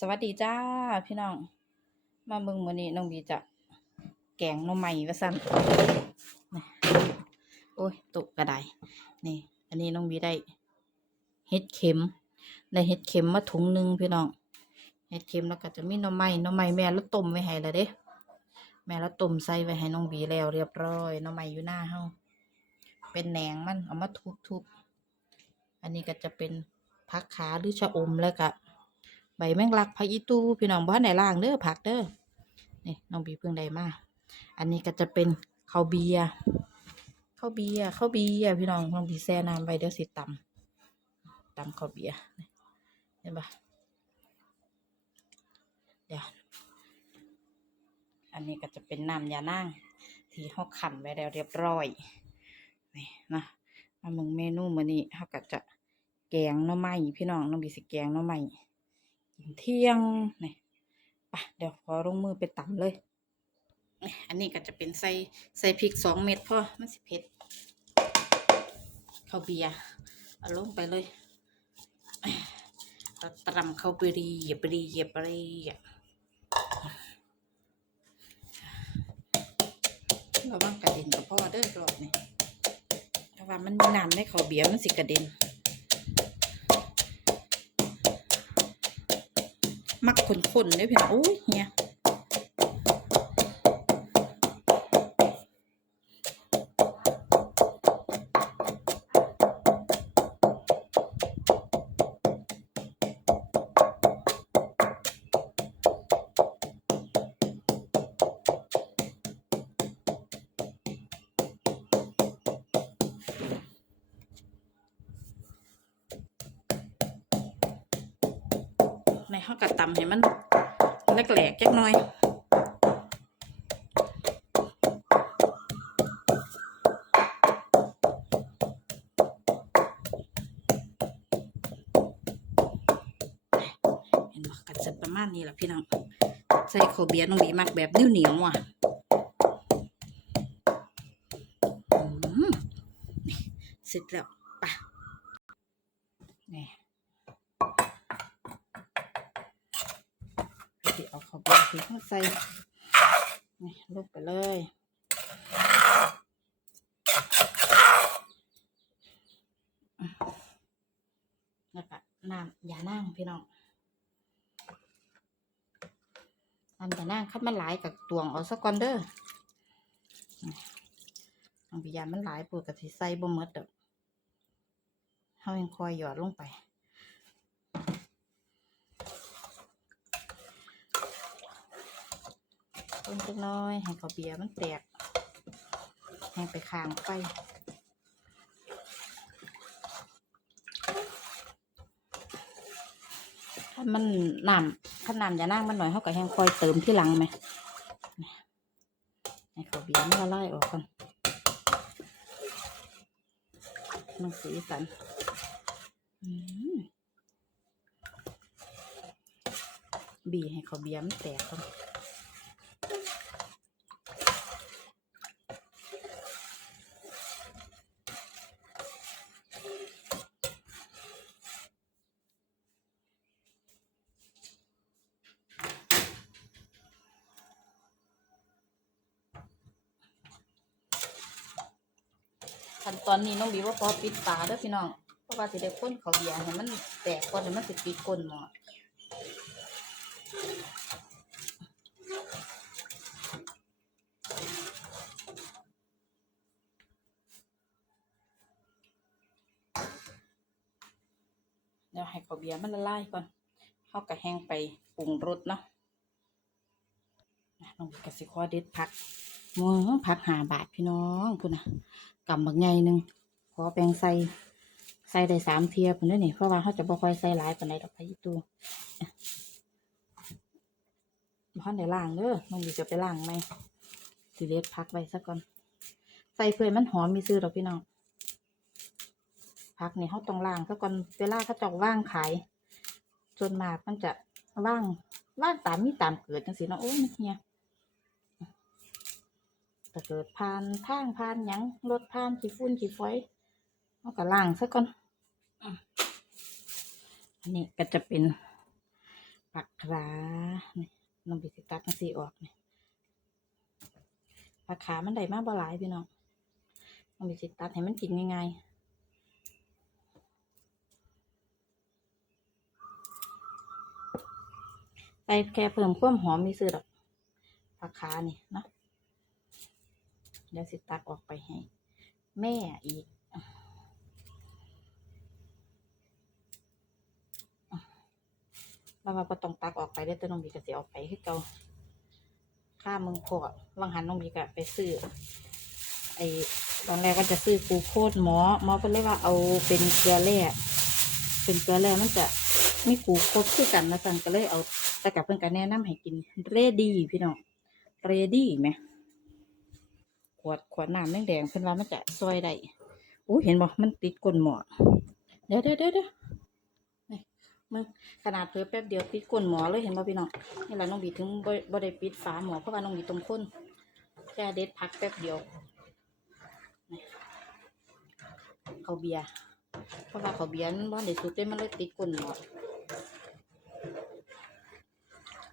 สวัสดีจ้าพี่น้อง มาเบิ่งมื้อนี้น้องบีจะแกงหน่อไม้ว่าซั่นนี่โอ้ยตกกระไดนี่ อันนี้น้องบีได้เห็ดเข็มได้เห็ดเข็มมาถุงหนึ่งพี่น้องเห็ดเข็มแล้วก็จะมีหน่อไม้หน่อไม้แม่แล้วต้มไว้ให้แล้วเด้ แม่แล้วต้มใส่ไว้ให้น้องบีแล้วเรียบร้อยหน่อไม้อยู่หน้าเฮาเป็นแหนงมันเอามาทุบๆอันนี้ก็จะเป็นผักขาหรือชะอมแล้วก็ ใบแมงลักผักอีตูพี่น้องบ้านไหนล่างเด้อผักเด้อนี่น้องบีเพิ่งได้มาอันนี้ก็จะเป็นข้าวเบียข้าวเบียข้าวเบียพี่น้องน้องบีแช่น้ำไว้เดี๋ยวสิตำตำข้าวเบียเห็นปะเดี๋ยวอันนี้ก็จะเป็นน้ำยานางที่เขาขันไว้แล้วเรียบร้อยนี่นะมาเมืองเมนูมื้อนี้เขาก็จะแกงหน่อไม้พี่น้องน้องบีสิแกงหน่อไม้ กินเที่ยงนี่ไปเดี๋ยวขอลงมือไปตำเลย อันนี้ก็จะเป็นใส่ใส่พริกสองเม็ดพ่อมันสิเผ็ดข้าวเบียร์เอาลงไปเลยแล้วตำข้าวเบียร์เหยียบรีเหยียบรีระวังกระเด็นกับพ่อเด้อรอบนี่ถ้าว่ามันมีน้ำในข้าวเบียร์มันสิกระเด็น มักขนๆเลยพี่น้องโอ้ยเฮีย ในห้องกระตำให้มันแหลกๆจักหน่อยเห็นบ่กัดเสร็จประมาณนี้แหละพี่น้อง ใส่ข้าวเบียร์น้องบีมักแบบเหนียวเหนียวอะนี่เสร็จแล้วไปะนี่เดี๋ยว เอาข้าวเขาใส่นี่ลงไปเลยแล้วก็น้ำอย่านั่งพี่น้องอันแต่านั่งคัดมันหลายกับตวงเอาสักก่อนเด้ออังพิยานมันหลายปวดกับสิใส่บ่หมดเด้อเฮายังคอยหยอดลงไป ต้นจักน้อย ให้ข้าวเบียร์มันแตกให้ไปข้างไฟถ้ามันน้ำถ้าน้ำอย่านั่งมันหน่อยเขาก็แห้งคอยเติมที่หลังไหมให้ข้าวเบียร์มันละลายออกก่อนมันสีสันบีให้ข้าวเบียร์มันแตกก่อน ขั้นตอนนี้น้องบีว่าพอปิดฝาเด้อพี่น้อง เพราะว่าสิได้ข้นเขาเบียให้มันแตกก่อนเดี๋ยวมันสิปิดก้นหมอเดี๋ยวให้เขาเบียมันละลายก่อนเข้ากระแห้งไปปรุงรสเนาะน้องบีกสิขอเด็ดผักมือผักหาบาทพี่น้องพุ่นนะ กำบักใหญ่หนึ่งขอแปลงใส่ใส่ได้สามเทียบพุ่นเด้อนี่เพราะว่าเขาจะบ่ค่อยใส่หลายปานใดดอกพะยิตูบ้านได้ล่างเด้อน้องบีจะไปล่างไหมสิเล็ดพักไว้ซะก่อน ใส่เพื่อมันหอมมีซื้อดอกพี่น้องพักนี่เขาต้องล่างซะก่อนเวลาเขาจะว่างขายส่วนมากมันจะว่างว่างตามมีตามเกิดจังสิเนาะโอ้ยมันเฮีย ถ้าเกิดผ่านทางผ่านหยังรถผ่านขี้ฝุ่นขี้ฝอยเอาก็ล้างซะก่อนอันนี้ก็จะเป็นผักขานี่น้องบีสิตัดมันสีออกนี่ผักขามันได้มากบ่หลายพี่น้องน้องบีสิตัดให้มันกินง่ายๆใส่แค่เพิ่มความหอมมีซื้อดอกผักขานี่เนาะ เดี๋ยวสิตัดออกไปให้แม่อีกแล้วเราก็ต้องตักออกไปได้อแต่น้องบีก็สิออกไปคือเก่าข้ามึงพอกวังหันน้องบีก็ไปซื้อไอตอนแรกก็จะซื้อกูโคดหมอหมอเป็นเลยกว่าเอาเป็นเกลือแร่เป็นเกลือแร่มันจะมีกูโคดคือกันนะสั่นก็เลยเอาแต่กับเพื่อนก็แนะนำให้กินเรดี้พี่น้องเรดี้ไหม ขวดขวดน้ำแดงๆเพื่นว่ามันจะซอยได้อู้เห็นบ่มันติดก้นหมอเดี๋ยวเดี๋ยวเดี๋ยวเดี๋ยวนี่มึงขนาดเพิ่แป๊บเดียวปิดก้นหมอเลยเห็นป่พี่น้องนี่แหละน้องบีถึงบ่บได้ปิดฝาหมอเพราะว่าน้องบีต้มข้นแค่เด็ดพักแป๊บเดียวนี่เขาเบียเพราะว่าเขาเบียนบ่ได้สุดเต้มันเลยติดก้นหมอ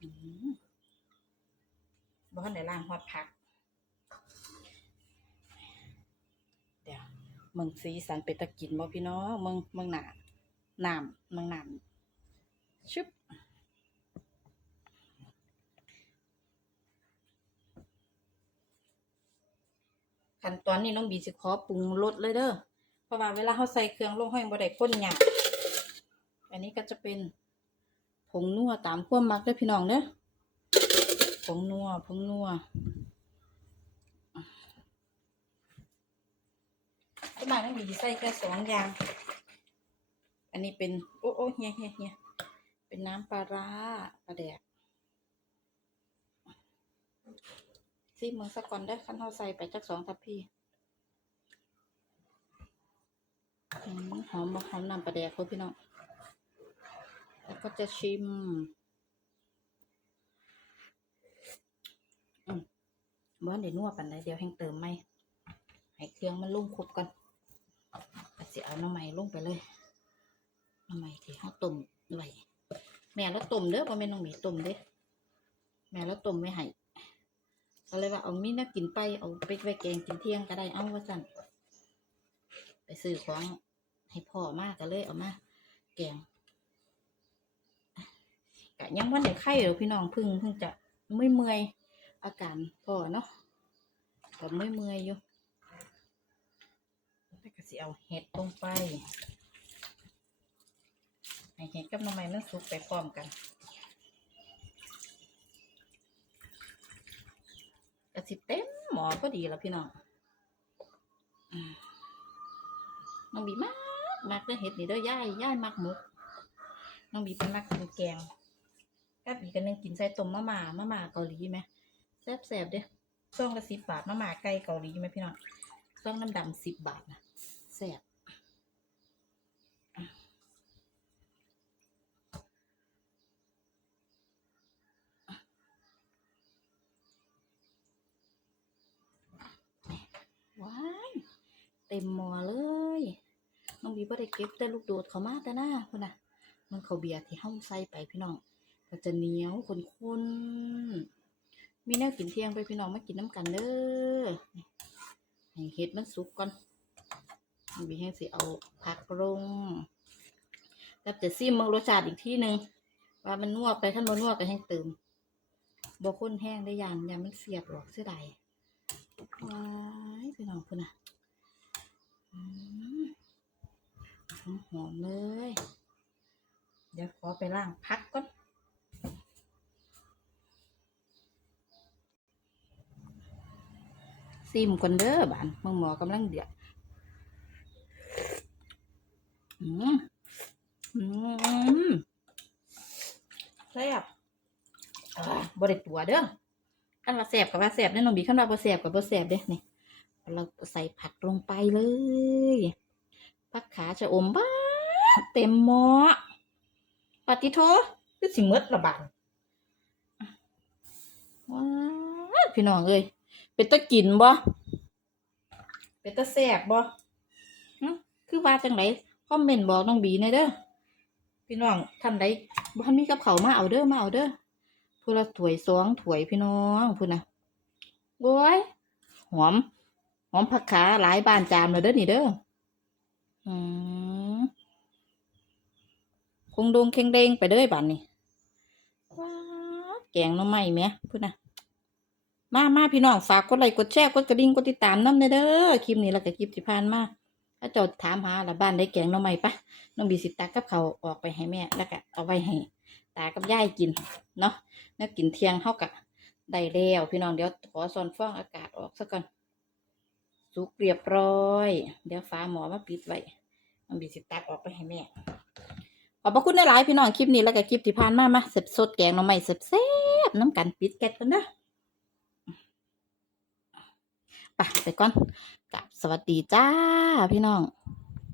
อืมบ่ทันได้ล้างฮอดผัก เดี๋ยว มึงสีสันเป็นตะกินบ่พี่น้องมึงมึงหนาน้ำมึงน้ำชึบขั้นตอนนี้น้องบีสิขอปรุงรสเลยเด้อ เพราะว่าเวลาเขาใส่เครื่องลงห้อยบ่ได้ข้นหยาบอันนี้ก็จะเป็นผงนัวตามความมักเด้อพี่น้องเด้อผงนัวผงนัว ที่มาน้องบีใส่แค่สองอย่าง อันนี้เป็น โอ้โอ้เฮียเฮียเฮียเป็นน้ำปลาร้าปลาแดกซีเมืองสะก่อนได้ขั้นเท่าใส่ไปจักสองทัพพี่หอมบ่หอมน้ำปลาแดกคุณพี่น้อง แล้วก็จะชิมอืมว่าเดี๋ยวนัวปันไดเดี๋ยวแห้งเติมไหมให้เครื่องมันลุ่มครบก่อน สิเอาน้ำใหม่ลงไปเลยน้ำใหม่ที่เขาต้มไว้แม่แล้วต้มเด้อพ่อแม่น้องหมีต้มเด้อแม่แล้วต้มไม่ให้ก็เลยว่าเอามีน่ากินไปเอาไปไว้แกงกินเที่ยงก็ได้เอาว่าสั่นไปซื้อของให้พ่อมากก็เลยเอามาแกงกะยังวันไหนไข้หรอพี่น้องพึ่งพิ่งจะไม่เมื่อยอาการพ่อเนาะก็ไม่เมื่อยอยู่ สิเอาเห็ดลงไปให้เห็ดกับน้ำมันมันสุกไปพร้อมกันกระสิเต็มหมอพอดีแล้วพี่น้องน้องบีมากมากเด้อเห็ดนี่เด้อย่ายย่ายมักหมุกน้องบีเป็นมักกินแกงกับอีกันนึงกินใส่ต้มมะม่ามะม่าเกาหลีไหมแซ่บแซ่บๆเด้อซองละสิบบาทมะม่าไก่เกาหลีไหมพี่น้องซองน้ำดำสิบบาทนะ แซ่บว้ายเต็มหมอเลยน้องบีบ่ได้เก็บแต่ลูกโดดเขามาแต่หน้าพุ่นน่ะ มันเขาเบียร์ที่เฮาใส่ไปพี่น้องก็จะเหนียวข้นๆมีแนวกินเที่ยงไปพี่น้องมากินน้ำกันเด้อให้เห็ดมันสุกก่อน บีให้สิเอาผักลงแล้วจะซิมมึงรสชาติอีกที่หนึ่งว่ามันนวดไปท่านบ่นวดก็ให้เติมบ่ข้นแห้งได้ยานยานมันเสียบหรอกเสียดายว้ายพี่น้องคุณน่ะหอมเลย เดี๋ยวขอไปล่างพักก่อนซิมก่อนเด้อบานมึงหมอกำลังเดือด อืมอืมแซ่บอ่าบริตัวเด้อคันว่าแสบกับว่าแสบเด้อน้องบีคันว่าบ่แสบกับบ่แสบเด้นี่เราใส่ผักลงไปเลยผักขาจะอมบ้าดเต็มหม้อปฏิโทคือสิหมดละบาดว้าวพี่น้องเอ้ยเป็นตะกินบ่เป็นตะแสบบ่หึคือว่าจังไดค อมเมนต์บอกน้องบีหน่อยเด้อพี่น้องท่านใดบ้านมีกับเขามาเอาเด้อมาเอาเด้อพูละถวยสองถวยพี่น้องพูนะโว้ยหอม หอมผักขาหลายบานจามเลยเด้อนี่เด้ออืมคงดงเค็งเด้งไปเด้อบานนี่ว้าแกงน้ำไม้แหมพูนะมามาพี่น้องฝากกดไลค์กดแชร์กดกระดิ่งกดติดตามน้ำเด้อเด้อคลิปนี้แล้วก็คลิปที่ผ่านมา ถ้าเจดถามหาละบ้านได้แกงน้ำไม้ปะน้องบีสิตักกับเขาออกไปให้แม่แล้วก็เอาไว้ให้ตากับยายกินเนาะแล้วกินเที่ยงเท่ากับได้แล้วพี่น้องเดี๋ยวขอซอนฟองอากาศออกซะก่อนสุกเรียบร้อย เดี๋ยวฟ้าหมอมาปิดไว้น้องบีสิตักออกไปให้แม่ขอบพระคุณหลายพี่น้องคลิปนี้แล้วก็คลิปที่ผ่านมามาเสร็จสดแกงน้องใหม่เสร็จแซ่บน้ำกันปิดแก๊สกันเด้อไปไปก่อน กับสวัสดีจ้าพี่น้อง